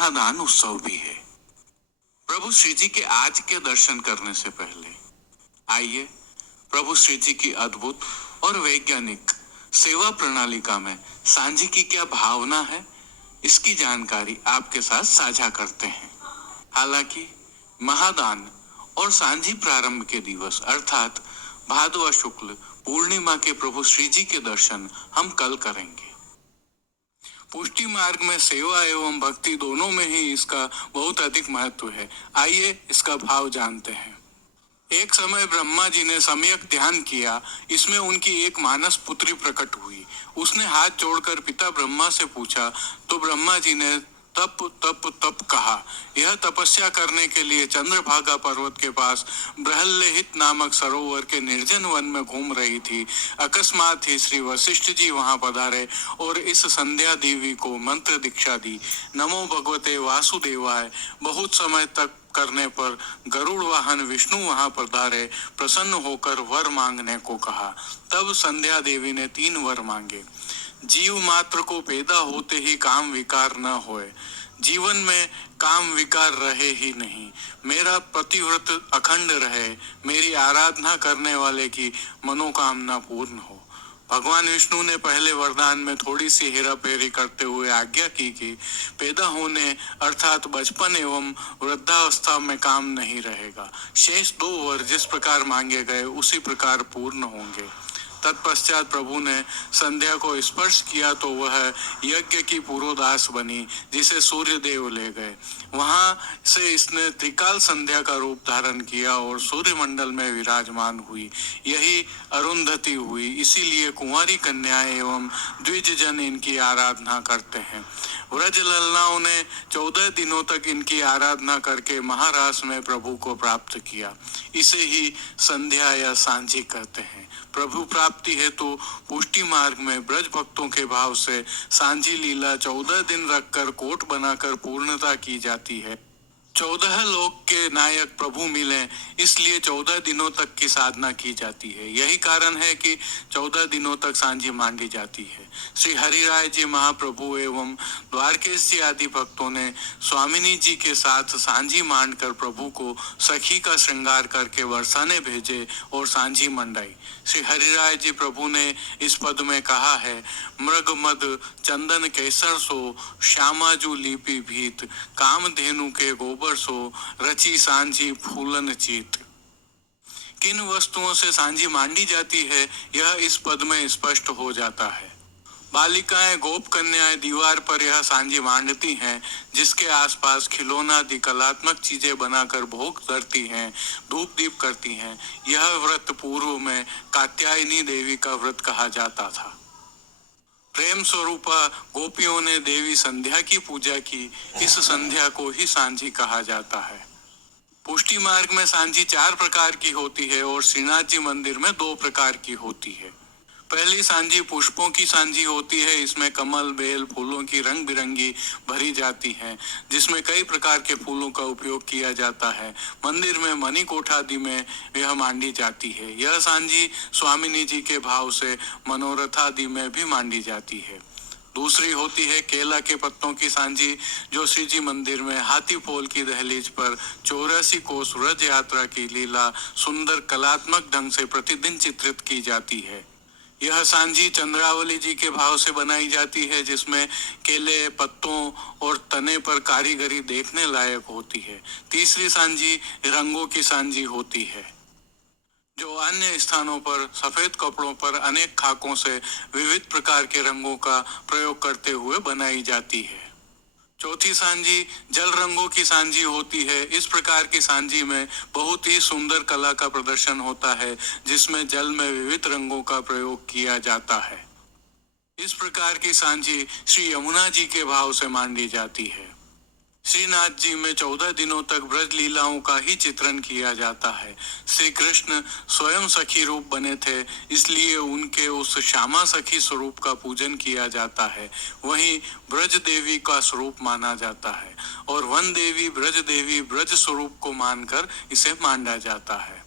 महादान उत्सव भी है। प्रभु श्री जी के आज के दर्शन करने से पहले आइए प्रभु श्री जी की अद्भुत और वैज्ञानिक सेवा प्रणालिका में सांझी की क्या भावना है, इसकी जानकारी आपके साथ साझा करते हैं। हालांकि महादान और सांझी प्रारंभ के दिवस अर्थात भादवा शुक्ल पूर्णिमा के प्रभु श्री जी के दर्शन हम कल करेंगे। पुष्टि मार्ग में सेवा एवं भक्ति दोनों में ही इसका बहुत अधिक महत्व है। आइए इसका भाव जानते हैं। एक समय ब्रह्मा जी ने सम्यक ध्यान किया। इसमें उनकी एक मानस पुत्री प्रकट हुई। उसने हाथ जोड़कर पिता ब्रह्मा से पूछा तो ब्रह्मा जी ने तप तप तप कहा। यह तपस्या करने के लिए चंद्रभागा पर्वत के पास बृहल्लेहित नामक सरोवर के निर्जन वन में घूम रही थी। अकस्मात ही श्री वशिष्ठ जी वहां पधारे और इस संध्या देवी को मंत्र दीक्षा दी। नमो भगवते वासुदेवाय बहुत समय तक करने पर गरुड़ वाहन विष्णु वहां पधारे। प्रसन्न होकर वर मांगने को कहा। तब संध्या देवी ने 3 वर मांगे। जीव मात्र को पैदा होते ही काम विकार न होए, जीवन में काम विकार रहे ही नहीं, मेरा प्रतिव्रत अखंड रहे, मेरी आराधना करने वाले की मनोकामना पूर्ण हो। भगवान विष्णु ने पहले वरदान में थोड़ी सी हेराफेरी करते हुए आज्ञा की कि पैदा होने अर्थात बचपन एवं वृद्धावस्था में काम नहीं रहेगा। शेष 2 वर जिस प्रकार मांगे गए उसी प्रकार पूर्ण होंगे। तत्पश्चात प्रभु ने संध्या को स्पर्श किया तो वह यज्ञ की पुरोदास बनी, जिसे सूर्य देव ले गए। वहां से इसने त्रिकाल संध्या का रूप धारण किया और सूर्य मंडल में विराजमान हुई। यही अरुंधति हुई। इसीलिए कुंवारी कन्या एवं द्विज जन इनकी आराधना करते हैं। व्रज ललनाओं ने 14 दिनों तक इनकी आराधना करके महारास में प्रभु को प्राप्त किया। इसे ही संध्या या सांझी कहते हैं। प्रभु प्राप्ति हेतु पुष्टि मार्ग में ब्रज भक्तों के भाव से सांझी लीला 14 दिन रखकर कोट बनाकर पूर्णता की जाती है। 14 लोक के नायक प्रभु मिले, इसलिए 14 दिनों तक की साधना की जाती है। यही कारण है कि 14 दिनों तक सांझी मांडी जाती है। श्री हरिराय जी महाप्रभु एवं द्वारकेश जी आदि भक्तों ने स्वामिनी जी के साथ सांझी मांड कर प्रभु को सखी का श्रृंगार करके बरसाने भेजे और सांझी मंडाई। श्री हरिराय जी प्रभु ने इस पद में कहा है, मृग मद चंदन केसर सो, श्यामाजू लिपि भीत, कामधेनु के गोबर सो, रची सांझी फूलन चीत। किन वस्तुओं से सांझी मांडी जाती है यह इस पद में स्पष्ट हो जाता है। बालिकाएं गोप कन्याएं दीवार पर यह सांझी मांडती हैं, जिसके आसपास खिलौना आदि कलात्मक चीजें बनाकर भोग धरती हैं, धूप दीप करती हैं। यह व्रत पूर्व में कात्यायनी देवी का व्रत कहा जाता था। प्रेम स्वरूपा गोपियों ने देवी संध्या की पूजा की। इस संध्या को ही सांझी कहा जाता है। पुष्टि मार्ग में सांझी 4 प्रकार की होती है और श्रीनाथ जी मंदिर में 2 प्रकार की होती है। पहली सांझी पुष्पों की सांझी होती है। इसमें कमल बेल फूलों की रंग बिरंगी भरी जाती है, जिसमें कई प्रकार के फूलों का उपयोग किया जाता है। मंदिर में मणिकोठ आदि में यह मांडी जाती है। यह सांझी स्वामिनी जी के भाव से मनोरथ आदि में भी मांडी जाती है। दूसरी होती है केला के पत्तों की सांझी, जो श्री जी मंदिर में हाथी पोल की दहलीज पर 84 कोस व्रज यात्रा की लीला सुंदर कलात्मक ढंग से प्रतिदिन चित्रित की जाती है। यह सांझी चंद्रावली जी के भाव से बनाई जाती है, जिसमें केले पत्तों और तने पर कारीगरी देखने लायक होती है। तीसरी सांझी रंगों की सांझी होती है, जो अन्य स्थानों पर सफेद कपड़ों पर अनेक खाकों से विविध प्रकार के रंगों का प्रयोग करते हुए बनाई जाती है। चौथी सांझी जल रंगों की सांझी होती है। इस प्रकार की सांझी में बहुत ही सुंदर कला का प्रदर्शन होता है, जिसमें जल में विविध रंगों का प्रयोग किया जाता है। इस प्रकार की सांझी श्री यमुना जी के भाव से मांडी जाती है। श्रीनाथ जी में 14 दिनों तक ब्रज लीलाओं का ही चित्रण किया जाता है। श्री कृष्ण स्वयं सखी रूप बने थे, इसलिए उनके उस श्यामा सखी स्वरूप का पूजन किया जाता है। वहीं ब्रज देवी का स्वरूप माना जाता है और वन देवी ब्रज स्वरूप को मानकर इसे मांडा जाता है।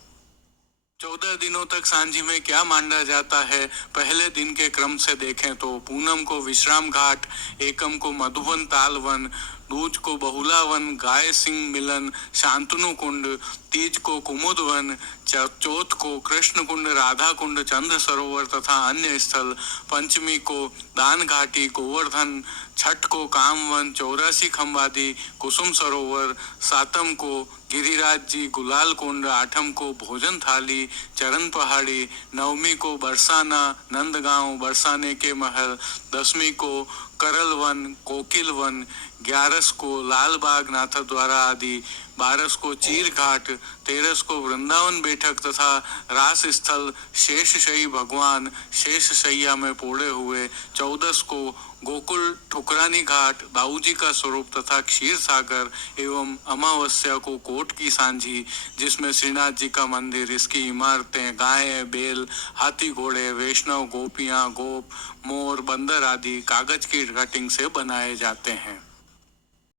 14 दिनों तक सांझी में क्या माना जाता है? पहले दिन के क्रम से देखें तो पूनम को विश्राम घाट, एकम को मधुबन तालवन, दूज को बहुला वन, गाय सिंह मिलन, शांतनु कुंड, तीज को कुमुद वन, चौथ को कृष्ण कुंड, राधा कुंड, चंद्र सरोवर तथा अन्य स्थल, पंचमी को दान घाटी, गोवर्धन, छठ को कामवन, 84 खंबादी, कुसुम सरोवर, सातम को गिरिराज जी गुलाल कुंड, आठम को भोजन थाली, चरण पहाड़ी, नवमी को बरसाना, नंदगांव, बरसाने के महल, 10वीं को करल वन, कोकिल वन, 11 को लाल बाग नाथद्वारा आदि, 12 को चीर घाट, 13 को वृंदावन बैठक तथा रास स्थल शेषशायी भगवान शेष शैया में पोड़े हुए, 14 को गोकुल ठुकरानी घाट, दाऊजी का स्वरूप तथा क्षीर सागर एवं अमावस्या को कोट की सांझी, जिसमें श्रीनाथ जी का मंदिर, इसकी इमारतें, गायें, बैल, हाथी घोड़े, वैष्णव, गोपियां, गोप, मोर, बंदर आदि कागज की कटिंग से बनाए जाते हैं।